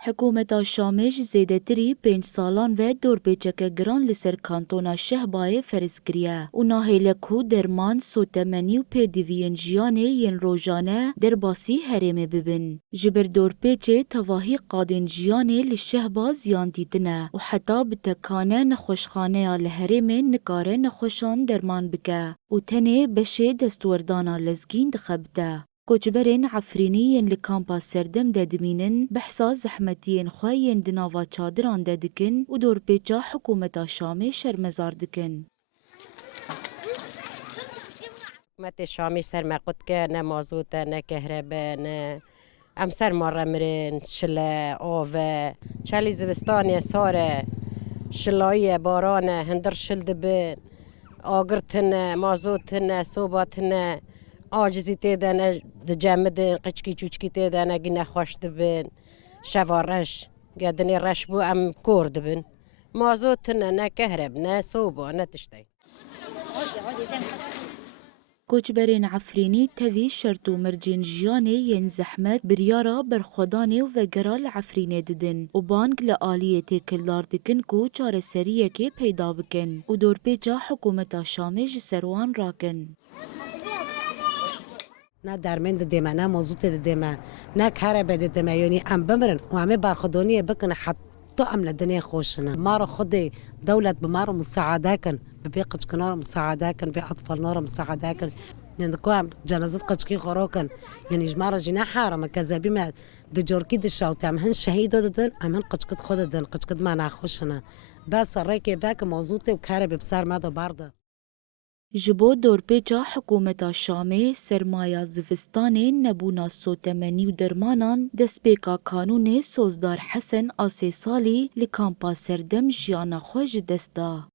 حکومتا شامش زیدتری 5 سالان و دور پیچک گران لسر کانتونا شهبای فرز کریه و ناهیلکو درمان سوتمنی و پیدوین جیانه ین روژانه در باسی هرمه ببن. جبر دور پیچه تواهی قادن جیانه لشهبا زیان دیدنه و حتی بتکانه نخوشخانه لهرمه نکاره نخوشان درمان بکه و تنه بشه دستوردانا لزگین دخبته. کوچبرین عفرینیین لکامپا سردم ددمینن بحثا زحمتیین خواهین دناوا چادران ددکن و دور پیچا حکومتا شامی شرمزار دکن. حکومت شامی سر ما قد که نه مازوت نه کهرباء نه ام سر مره مرن شله آوه چلی زوستانی ساره شلایی بارانه هندر شلد بین آگرتن مازوتن صوباتن عاجزی تیدن دجمدن قچکی چوچکی تیدن اگه نخوشت بین شوارش گدنی رش بو ام کرد بین مازوتن نه کهرب نه صوبا نه تشتی کوچبرین عفرینی توی شرط و مرجین جیانه ین زحمت بریارا برخودانه و وگرال عفرینه ددن و بانگ لآلیه تکلار دکن کو چار سریه که پیدا بکن و دور پیچا حکومتا شامه جسروان راکن. نه درمند دیمه نه موضوع دیمه نه کار بده دیمه یعنی ام بمرن و همه برخودانی بکنه حتی ام لدنیا خوشنا ما رو خود دولت بمارو مساعده کن ببيقش كنار مساعده کن به اطفال نار مساعده کن يعني كوام جنازات قشقي خروكن يعني جمارة جنا حارة كذابي ما دجوركي دشاو تام هن شهيد ددن امن قشقد خود ددن قشقد ما ناخوشنا بس ريكي باك موضوعي وكاره ببصار ما ده برضه جبو دور پیچا حکومتا شامه سرمایه زفستانه نبونا سوتمنی و درمانان دست پیکا کانون سوزدار حسن آسی سالی لکامپا سردم جیانا خوش دست دا.